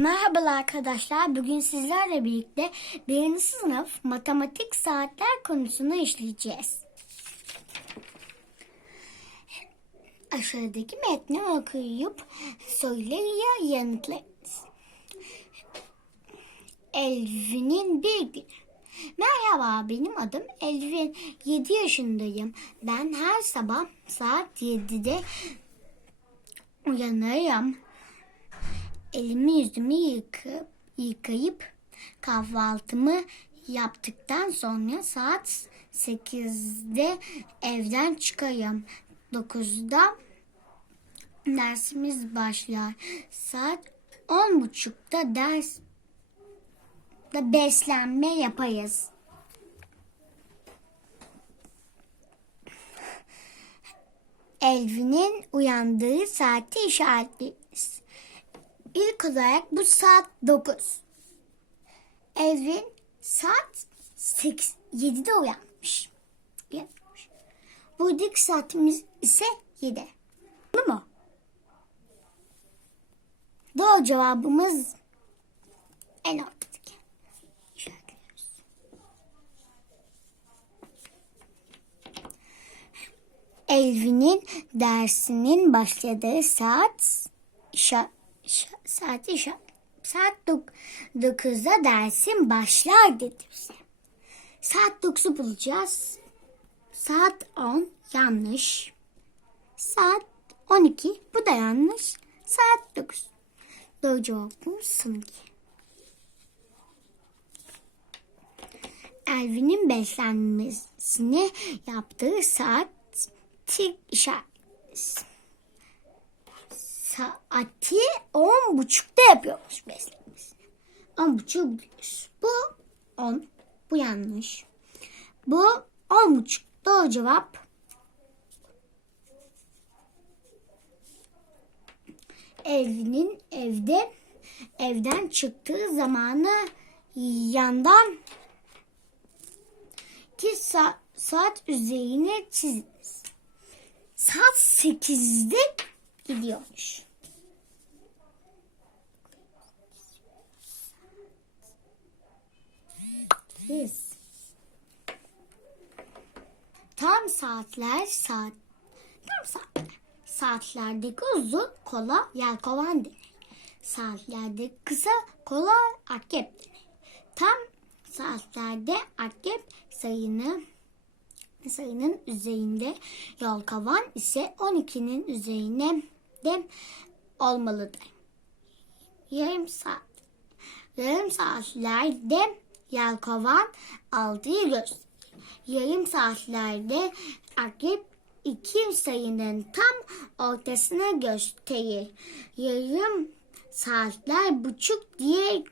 Merhabalar arkadaşlar. Bugün sizlerle birlikte birinci sınıf matematik saatler konusunu işleyeceğiz. Aşağıdaki metni okuyup soruları yanıtlayınız. Elvin'in bir günü. Merhaba benim adım Elvin. 7 yaşındayım. Ben her sabah saat 7'de uyanırım. Elimi yüzümü yıkayıp, yıkayıp kahvaltımı yaptıktan sonra saat 8'de evden çıkarım. 9'da dersimiz başlar. Saat 10.30'da ders da beslenme yaparız. Elvin'in uyandığı saati işaretleyiniz. İlk olarak bu saat 9. Elvin saat 8, 7'de uyanmış. Uyanmış. Buradaki saatimiz ise 7. Değil mu? Doğru cevabımız en ortadaki. İşaretliyoruz. Elvin'in dersinin başladığı saat işa, işa, saat işa, saat 9'da dersin başlar dedi bize. Saat 9'u bulacağız. Saat 10 yanlış. Saat 12 bu da yanlış. Saat 9. Doğru cevabımız sonuncu. Elvin'in beslenmesini yaptığı saat tik işaret. Saati on buçukta yapıyormuş beslenmesini. On buçuk biliyoruz. Bu on. Bu yanlış. Bu on buçuk. Doğru cevap. Elvin'in evde evden çıktığı zamanı yandan ki sa- saat üzerine çiziniz. Saat 8'de gidiyormuş. Biz. Tam saatler saat tam saatler. Saatlerdeki uzun kola yelkovan denir. Saatlerde kısa kola akrep denir. Tam saatlerde akrep sayını sayının üzerinde yelkovan ise 12'nin üzerine de olmalıdır. Yarım saat. Yarım saatlerde yelkovan 6'yı gösterir. Yarım saatlerde akrep iki sayının tam ortasına gösterir. Yarım saatler buçuk diye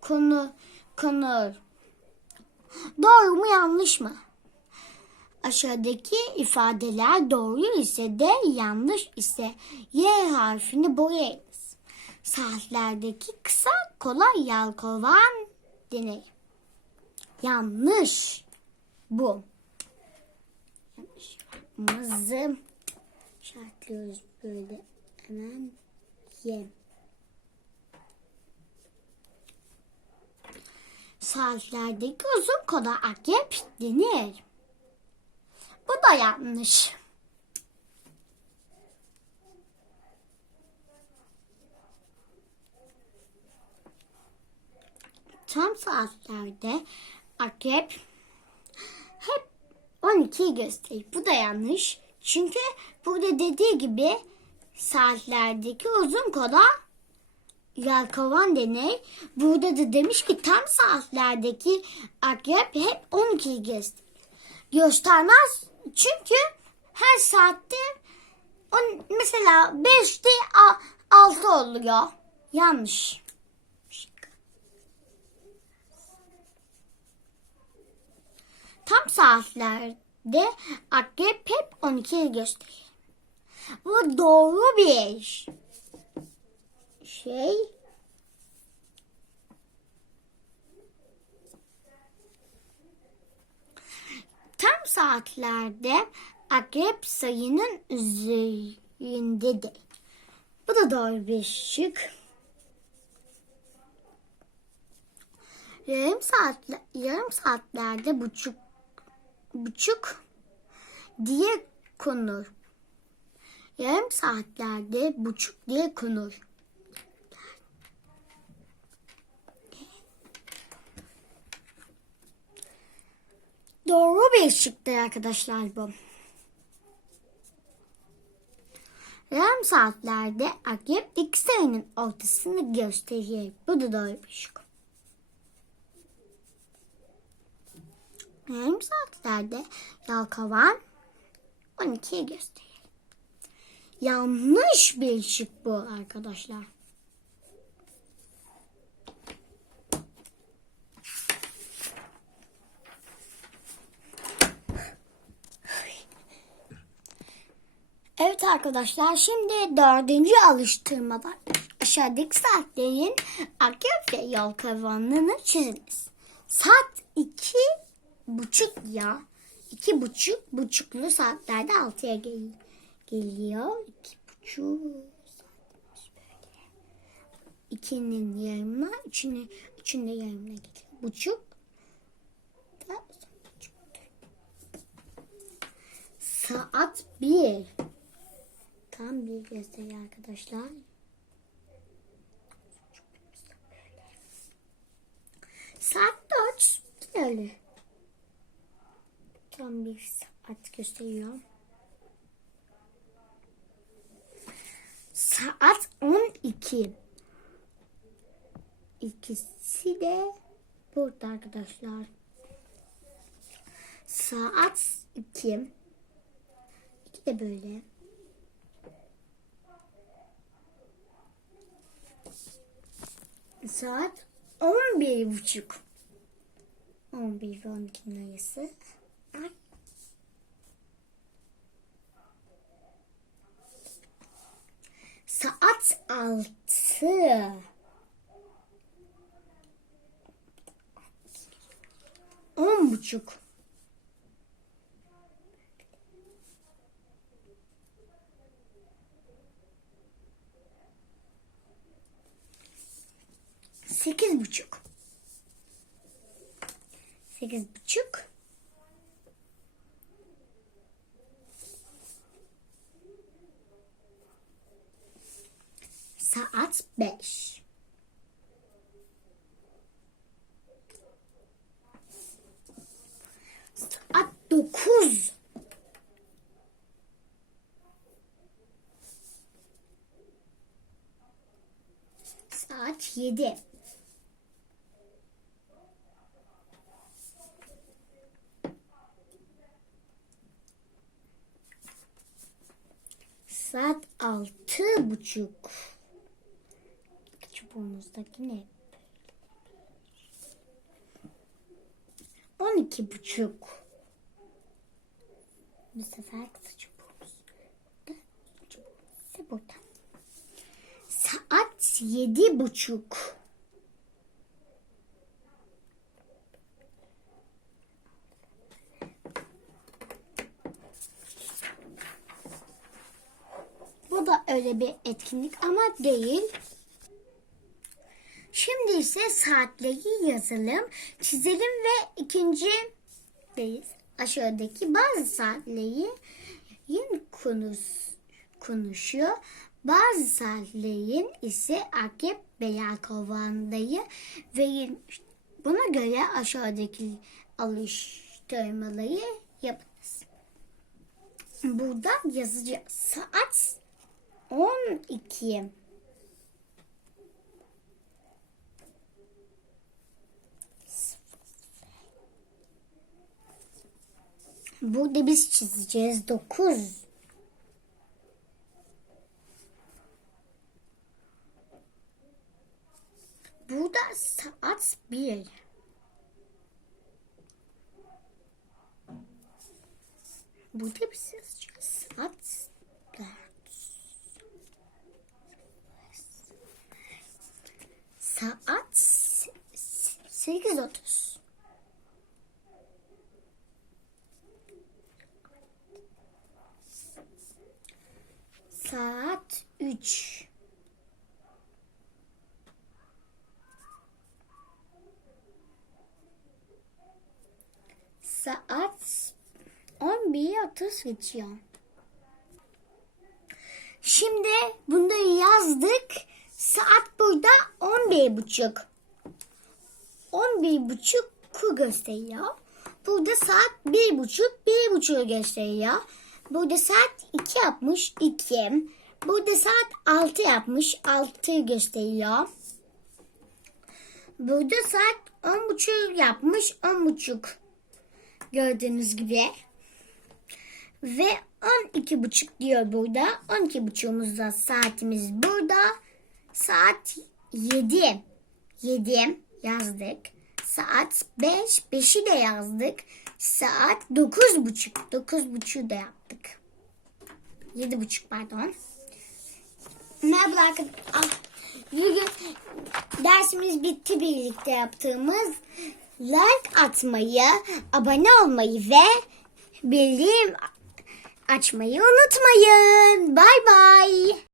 konu konur. Doğru mu yanlış mı? Aşağıdaki ifadeler doğru ise de yanlış ise Y harfini boyayınız. Saatlerdeki kısa kolay yalkovan denir. Yanlış bu. Yanlışımızı işaretliyoruz böyle hemen Y. Saatlerdeki uzun kola akrep denir. Bu da yanlış. Tam saatlerde akrep hep 12'yi gösterir. Bu da yanlış. Çünkü burada dediği gibi saatlerdeki uzun kola yelkovan deney. Burada da demiş ki tam saatlerdeki akrep hep 12'yi gösterir. Göstermez çünkü her saatte on, mesela 5'te 6 oluyor. Yanlış. Tam saatlerde akrep hep 12'yi gösterir. Bu doğru bir şey. Tam saatlerde akrep sayının üzerindedir. Bu da doğru bir şık. Yarım saatle yarım saatlerde buçuk buçuk diye konur. Yarım saatlerde buçuk diye konur. Doğru bir şıktır arkadaşlar bu. Yarım saatlerde akrep iki sayının ortasını gösterir. Bu da doğru bir şık. Yarım saatlerde yalkavan 12'yi gösterir. Yanlış bir şık bu arkadaşlar. Evet arkadaşlar şimdi dördüncü alıştırmada aşağıdaki saatlerin akrep ve yol kavanını çiziniz. Saat iki buçuk ya. iki buçuk buçuklu saatlerde altıya gel geliyor. İki buçuk saatmiş böyle. İkinin yarımına, üçünü, üçünün de yarımına geliyor. Buçuk da. Saat bir. Tam bir gösteri arkadaşlar. Saat 4 öyle. Tam bir saat gösteriyor. Saat 12. İkisi de burada arkadaşlar. Saat 2. İki de böyle. Saat on bir buçuk. On bir ve on ikinin arası. Ay. Saat altı. On buçuk. Sekiz buçuk. Sekiz buçuk. Saat beş. Saat dokuz. Saat yedi. Saat altı buçuk. Çubuğumuzdaki ne? On iki buçuk. Bu sefer kısa çubuğumuz. Çubuğumuz. Saat yedi buçuk. Bu da öyle bir etkinlik ama değil. Şimdi ise saatleri yazalım, çizelim ve ikinci deyiz. Aşağıdaki bazı saatleri konuş, konuşuyor. Bazı saatlerin ise akrep veya kovandayı verilmiş. Buna göre aşağıdaki alıştırmaları yapınız. Burada yazacağız. Saat 12. Burada biz çizeceğiz. 9. Burada saat 1. Burada biz yazacağız. Saat Saat 8.30. Saat 3. Saat 11.30 geçiyor. Şimdi bunları yazdık. Saat burada 11.30. 11.30 gösteriyor. Burada saat 1.30, 1.30 gösteriyor. Burada saat 2 yapmış, 2. Burada saat 6 yapmış, 6 gösteriyor. Burada saat 10.30 yapmış, 10.30 gördüğünüz gibi. Ve 12.30 diyor burada. 12.30'umuzda saatimiz burada. Saat 7. 7 yazdık. Saat 5. 5'i de yazdık. Saat 9.30. 9.30'u da yaptık. 7.30 pardon. Merhaba arkadaşlar. Bugün dersimiz bitti birlikte yaptığımız. Like atmayı, abone olmayı ve bildirim açmayı unutmayın. Bay bay.